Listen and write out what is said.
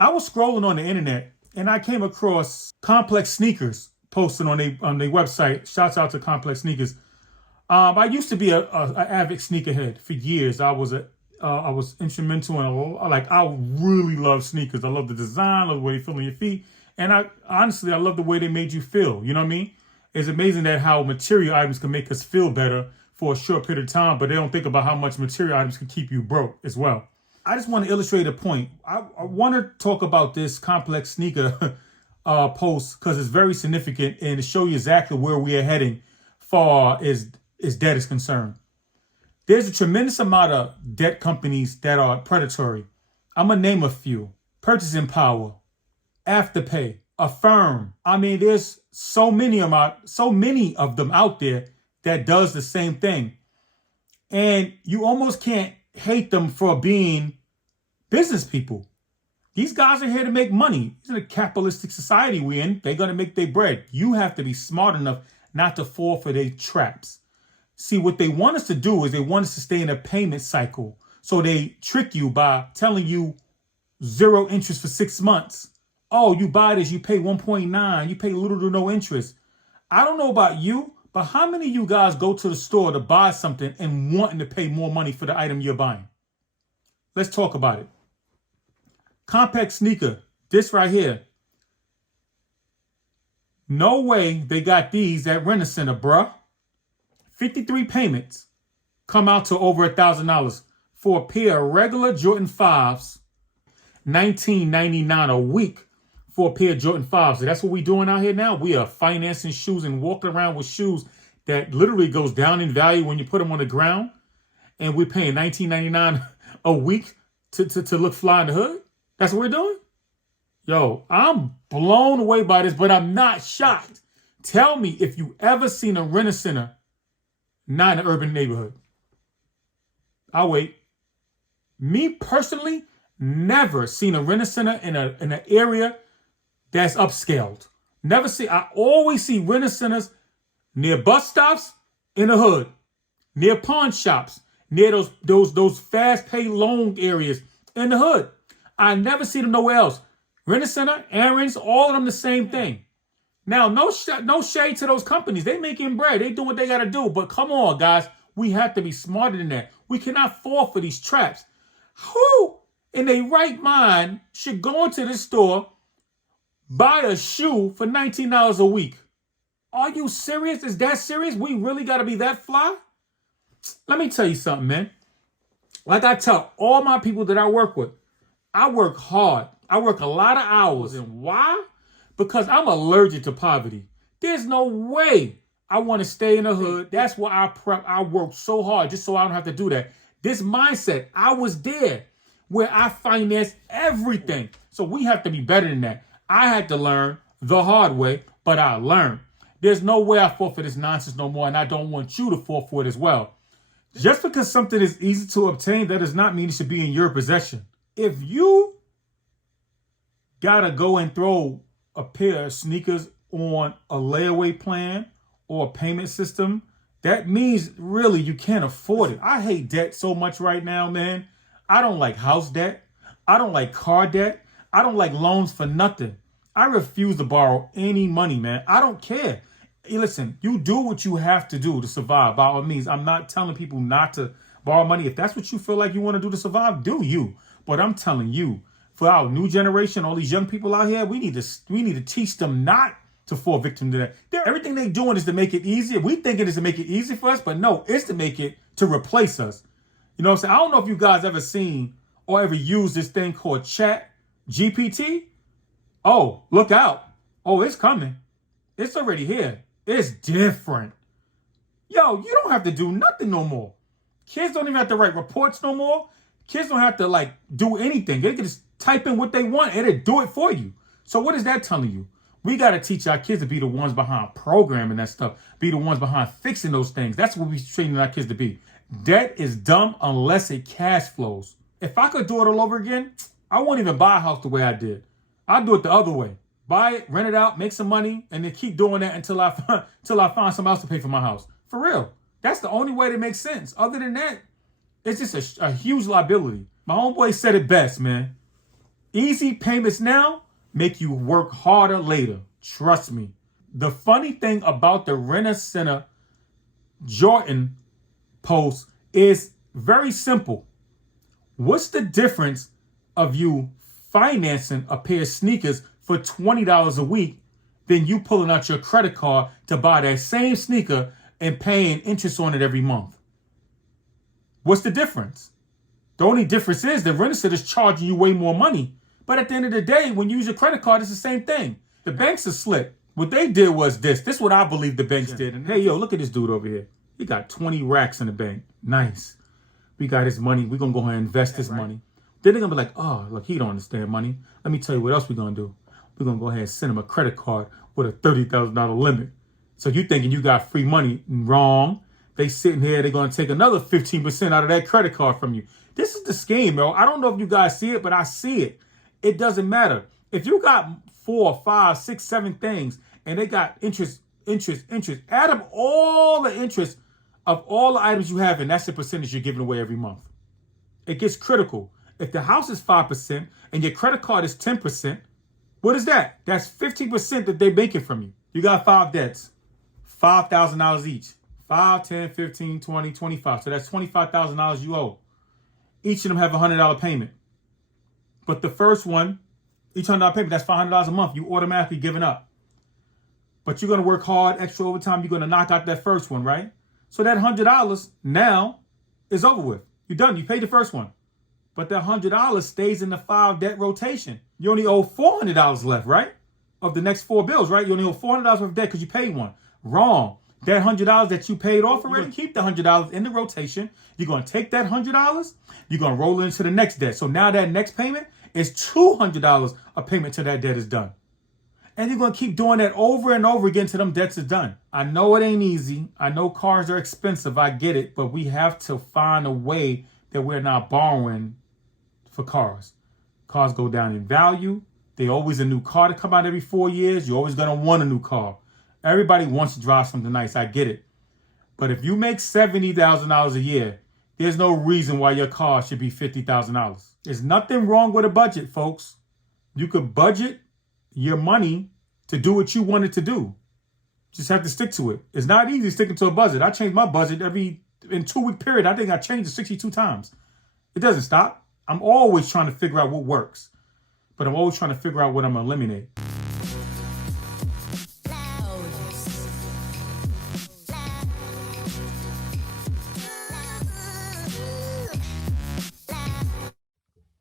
I was scrolling on the internet and I came across Complex Sneakers posting on their website. Shouts out to Complex Sneakers. I used to be a avid sneakerhead for years. I was instrumental in I really love sneakers. I love the design, I love the way they feel on your feet, and I love the way they made you feel. You know what I mean? It's amazing that how material items can make us feel better for a short period of time, but they don't think about how much material items can keep you broke as well. I just want to illustrate a point. I want to talk about this complex sneaker post because it's very significant and to show you exactly where we are heading far as debt is concerned. There's a tremendous amount of debt companies that are predatory. I'm going to name a few. Purchasing Power, Afterpay, Affirm. I mean, there's so many of them out there that does the same thing. And you almost can't hate them for being business people. These guys are here to make money. It's in a capitalistic society we're in. They're going to make their bread. You have to be smart enough not to fall for their traps. See, what they want us to do is they want us to stay in a payment cycle. So they trick you by telling you 0 interest for 6 months. Oh, you buy this, you pay 1.9, you pay little to no interest. I don't know about you, but how many of you guys go to the store to buy something and wanting to pay more money for the item you're buying? Let's talk about it. Compact sneaker, this right here. No way they got these at Rent-A-Center, bruh. 53 payments come out to over $1,000 for a pair of regular Jordan 5s, $19.99 a week for a pair of Jordan 5s. So that's what we're doing out here now. We are financing shoes and walking around with shoes that literally goes down in value when you put them on the ground. And we're paying $19.99 a week to look fly in the hood. That's what we're doing? Yo, I'm blown away by this, but I'm not shocked. Tell me if you ever seen a Rent-A-Center not in an urban neighborhood. I'll wait. Me personally, never seen a Rent-A-Center in an area that's upscaled. Never see. I always see Rent-A-Centers near bus stops in the hood, near pawn shops, near those fast-pay loan areas in the hood. I never see them nowhere else. Rent-A-Center, Aaron's, all of them the same thing. Now, no shade to those companies. They making bread. They do what they got to do. But come on, guys. We have to be smarter than that. We cannot fall for these traps. Who in their right mind should go into this store, buy a shoe for $19 a week? Are you serious? Is that serious? We really got to be that fly? Let me tell you something, man. Like I tell all my people that I work with, I work hard. I work a lot of hours. And why? Because I'm allergic to poverty. There's no way I want to stay in the hood. That's why I work so hard just so I don't have to do that. This mindset, I was there where I financed everything. So we have to be better than that. I had to learn the hard way, but I learned. There's no way I fall for this nonsense no more, and I don't want you to fall for it as well. Just because something is easy to obtain, that does not mean it should be in your possession. If you gotta go and throw a pair of sneakers on a layaway plan or a payment system, that means really you can't afford it. I hate debt so much right now, man. I don't like house debt. I don't like car debt. I don't like loans for nothing. I refuse to borrow any money, man. I don't care. Hey, listen, you do what you have to do to survive. By all means, I'm not telling people not to borrow money. If that's what you feel like you want to do to survive, do you. But I'm telling you, for our new generation, all these young people out here, we need to teach them not to fall victim to that. Everything they're doing is to make it easier. We think it is to make it easy for us, but no, it's to make it to replace us. You know what I'm saying? I don't know if you guys ever seen or ever used this thing called Chat GPT. Oh, look out. Oh, it's coming. It's already here. It's different. Yo, you don't have to do nothing no more. Kids don't even have to write reports no more. Kids don't have to do anything. They can just type in what they want and it'll do it for you. So what is that telling you? We got to teach our kids to be the ones behind programming that stuff. Be the ones behind fixing those things. That's what we're training our kids to be. Debt is dumb unless it cash flows. If I could do it all over again, I won't even buy a house the way I did. I'd do it the other way. Buy it, rent it out, make some money, and then keep doing that until I find something else to pay for my house. For real. That's the only way that makes sense. Other than that, it's just a huge liability. My homeboy said it best, man. Easy payments now make you work harder later. Trust me. The funny thing about the Rent-A-Center Jordan post is very simple. What's the difference of you financing a pair of sneakers for $20 a week than you pulling out your credit card to buy that same sneaker and paying interest on it every month? What's the difference? The only difference is that Rent-A-Center is charging you way more money. But at the end of the day, when you use your credit card, it's the same thing. The banks are slick. What they did was this. This is what I believe the banks did. And hey, yo, look at this dude over here. He got 20 racks in the bank. Nice. We got his money. We're going to go ahead and invest this money. Then they're going to be like, oh, look, he don't understand money. Let me tell you what else we're going to do. We're going to go ahead and send him a credit card with a $30,000 limit. So you thinking you got free money. Wrong. They sitting here. They're going to take another 15% out of that credit card from you. This is the scheme, bro. I don't know if you guys see it, but I see it. It doesn't matter. If you got 4, 5, 6, 7 things and they got interest, add up all the interest of all the items you have, and that's the percentage you're giving away every month. It gets critical. If the house is 5% and your credit card is 10%, what is that? That's 15% that they're making from you. You got 5 debts, $5,000 each. 5, 10, 15, 20, 25. So that's $25,000 you owe. Each of them have a $100 payment. But the first one, each $100 payment, that's $500 a month. You automatically giving up. But you're going to work hard, extra overtime. You're going to knock out that first one, right? So that $100 now is over with. You're done. You paid the first one. But that $100 stays in the 5 debt rotation. You only owe $400 left, right? Of the next 4 bills, right? You only owe $400 worth of debt because you paid one. Wrong. That $100 that you paid off already, you're going to keep the $100 in the rotation. You're going to take that $100. You're going to roll it into the next debt. So now that next payment is $200 a payment till that debt is done. And you're going to keep doing that over and over again till them debts are done. I know it ain't easy. I know cars are expensive. I get it. But we have to find a way that we're not borrowing for cars. Cars go down in value. There's always a new car to come out every 4 years. You're always going to want a new car. Everybody wants to drive something nice. I get it. But if you make $70,000 a year, there's no reason why your car should be $50,000. There's nothing wrong with a budget, folks. You could budget your money to do what you want it to do. Just have to stick to it. It's not easy sticking to a budget. I change my budget in 2-week period. I think I changed it 62 times. It doesn't stop. I'm always trying to figure out what works. But I'm always trying to figure out what I'm going to eliminate.